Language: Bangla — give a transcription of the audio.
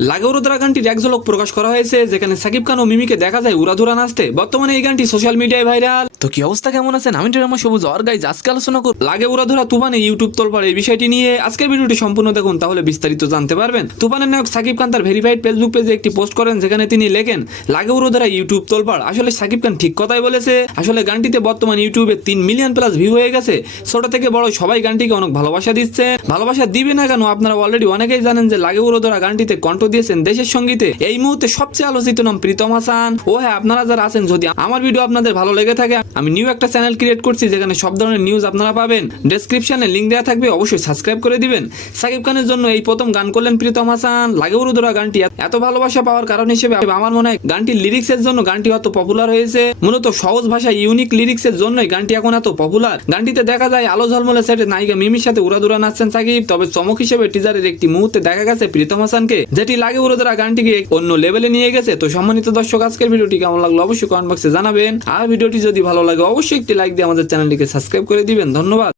লাগে উড়োধরা গানটির এক ঝলক প্রকাশ করা হয়েছে, যেখানে সাকিব খান ও মিমিকে দেখা যায় উড়াধুরা নাচতে। বর্তমানে এই গানটি সোশ্যাল মিডিয়ায় ভাইরাল। তো কি অবস্থা, কেমন আছেন? আমি রহমান সবুজ আর গাইজ আজকে আলোচনা করব লাগে উড়াধুরা তুফানে ইউটিউব তোলপাড় এই বিষয়টি নিয়ে। আজকের ভিডিওটি সম্পূর্ণ দেখুন, তাহলে বিস্তারিত জানতে পারবেন। তুফানের নায়ক সাকিব খান তার ভেরিফাইড ফেসবুক পেজে একটি পোস্ট করেন, যেখানে তিনি লেখেন লাগে উড়োধরা ইউটিউব তোলপাড়। আসলে সাকিব খান ঠিক কথাই বলেছে। আসলে গানটিতে বর্তমান ইউটিউবে 3 মিলিয়ন প্লাস ভিউ হয়ে গেছে। ছোট থেকে বড় সবাই গানটিকে অনেক ভালোবাসা দিচ্ছে। ভালোবাসা দিবে না কেন? আপনারা অলরেডি অনেকেই জানেন যে লাগে উড়োধরা গানটিতে কণ্ঠ দিয়েছেন দেশের সঙ্গীতে এই মুহূর্তে সবচেয়ে আলোচিত নাম প্রীতম হাসান। ও হ্যাঁ, আপনারা যারা আছেন, যদি আমার ভিডিও আপনাদের ভালো লেগে থাকে, আমি নিউ একটা চ্যানেল ক্রিয়েট করছি যেখানে সব ধরনের নিউজ আপনারা পাবেন। ডেসক্রিপশনে লিংক দেওয়া থাকবে, অবশ্যই সাবস্ক্রাইব করে দিবেন। সাকিব খানের জন্য এই প্রথম গান করলেন প্রীতম হাসান। লাগে উড়োধরা গানটি এত ভালোবাসা পাওয়ার কারণ হিসেবে আমার মনে হয় গানটির লিরিক্সের জন্য গানটি অত পপুলার হয়েছে। মূলত সহজ ভাষায় ইউনিক লিরিক্সের জন্যই গানটি এখন এত পপুলার। গানটিতে দেখা যায় আলো ঝলমলে সেটে নায়িকা মিমির সাথে উড়াধুরা নাচছেন সাকিব। তবে চমক হিসেবে টিজারের একটি মুহূর্তে দেখা গেছে প্রীতম হাসানকে, যেটি লাগে উড়োধরা গানটিকে অন্য লেভেলে নিয়ে গেছে। তো সম্মানিত দর্শক, আজকের ভিডিওটি কেমন লাগলো অবশ্যই কমেন্ট বক্সে জানাবেন। আর ভিডিওটি যদি ভালো লাগে অবশ্যই একটি লাইক দিয়ে আমাদের চ্যানেলটিকে সাবস্ক্রাইব করে দিবেন। ধন্যবাদ।